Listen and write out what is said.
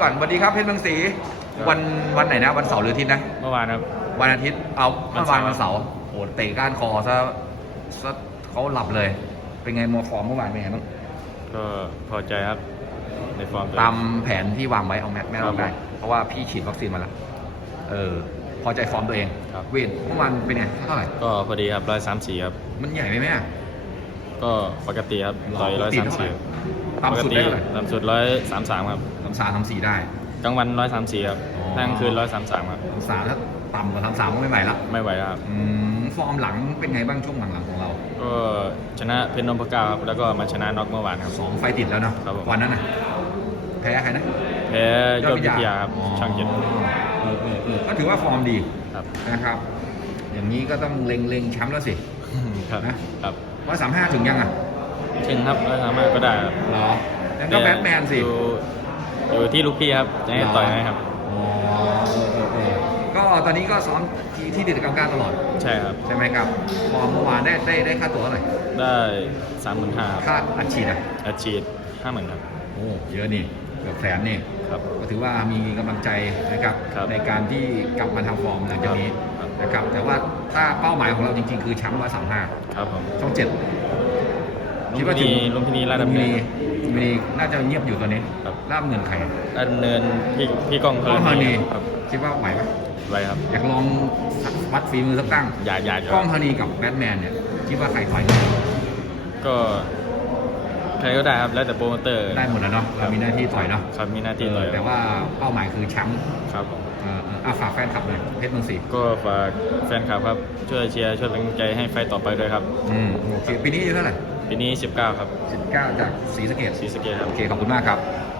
ก่อนสวัสดีครับเพชรเมืองศรีวันวันไหนนะวันเสาร์หรืออาทิตย์นะ เมื่อวานครับ วันอาทิตย์เอาวัเมื่นอเสาร์วานวันเสาร์โอ้เตะก้านคอซะซะเขาหลับเลย เป็นไงโมฟอร์มเมื่อวานเป็นไงบ้างก็พอใจครับ ในฟอร์มตัวเอง ตามแผนที่วางไว้เอาแมตแม่ครัเราบได้เพราะว่าพี่ฉีดวัคซีนมาแล้วเออ พอใจฟอร์มตัวเองครับ เวทเมื่อวานเป็นไงเท่าไหร่ก็พอดีครับร้อยสามสี่ครับ มันใหญ่ไหมแม่ ก็ปกติครับต่อยร้อยปกติสามเท่าไหร่สี่ต่ำสุดได้เท่าไหร่ต่ำสุดร้อยสามสามครับทำสามทำสี่ได้ กลางวันร้อยสามสี่ครับอ๋อ กลางคืนร้อยสามสามครับ ทำสามถ้าต่ำกว่าทำสามก็ไม่ไหวละไม่ไหวแล้วครับ อืมฟอร์มหลังเป็นไงบ้างช่วงหลังๆของเราก็ชนะเพชรนพเก้าครับ แล้วก็มาชนะน็อกเมื่อวานครับ สองไฟต์ติดแล้วเนาะครับผม วันนั้นน่ะแพ้ใครนะแพ้ยอดวิทยาครับ อ๋อช่างเจ็ดเออเออเออก็ถือว่าฟอร์มดีครับ นะครับ อย่างนี้ก็ต้องเล็งเล็งแชมป์แล้วสิ ครับ นะครับร้อยสามห้าถึงยังอะ ถึงครับร้อยสามห้าก็ได้ครับเหรอนั่นก็แบทแมนสิ อยู่อยู่ที่ลูกพี่ครับ จะให้ต่อยไหมครับ อ๋อเออเออเออก็ตอนนี้ก็ซ้อมที่ที่ติดกรรมการตลอด ใช่ครับ ใช่ไหมครับฟอร์มเมื่อวานได้ได้ได้ค่าตัวเท่าไหร่ได้สามหมื่นห้าค่าอัดฉีดอะอาชีพห้าหมื่นครับ โอ้เยอะนี่เกือบแสนนี่ ครับ ก็ถือว่ามีกำลังใจนะครับครับในการที่กลับมาทำฟอร์มหลังจากนี้ครับ นะครับ แต่ว่าถ้าเป้าหมายของเราจริงๆ คือแชมป์ร้อยสามห้าครับผมช่องเจ็ด ลุคิดมว่าพิถึงนีลุมพินีราชดำเนิน ลุมพินีน่าจะเงียบอยู่ตอนนี้ครับล่ามเงินใครราชดำเนินพี่พี่ก้องกล้องธรณีครับคิดว่าไหวไหมไว้ครับอยากลองวัดฝีมือสักตั้งอย่าอย่าอย่ากล้องธรณีกับแบทแมนเนี่ยคิดว่าใครต่อยก็ใครก็ได้ครับแล้วแต่โปรโมเตอร์ได้หมดแล้วเนาะเรามีหน้าที่ต่อยเนาะครับมีหน้าที่ต่อยเออแต่ว่าเป้าหมายคือแชมป์ครับผมเออเอออะฝากแฟนคลับหน่อยเพชรเมืองศรีก็ฝากแฟนคลับครับช่วยเชียร์ช่วยเป็นกำลังใจให้ไฟต์ต่อไปด้วยครับ อืมโอเคปีนี้อายุเท่าไหร่ ปีนี้ 19 ครับ 19 จากศรีสะเกดศรีสะเกษครับ โอเค ขอบคุณมากครับค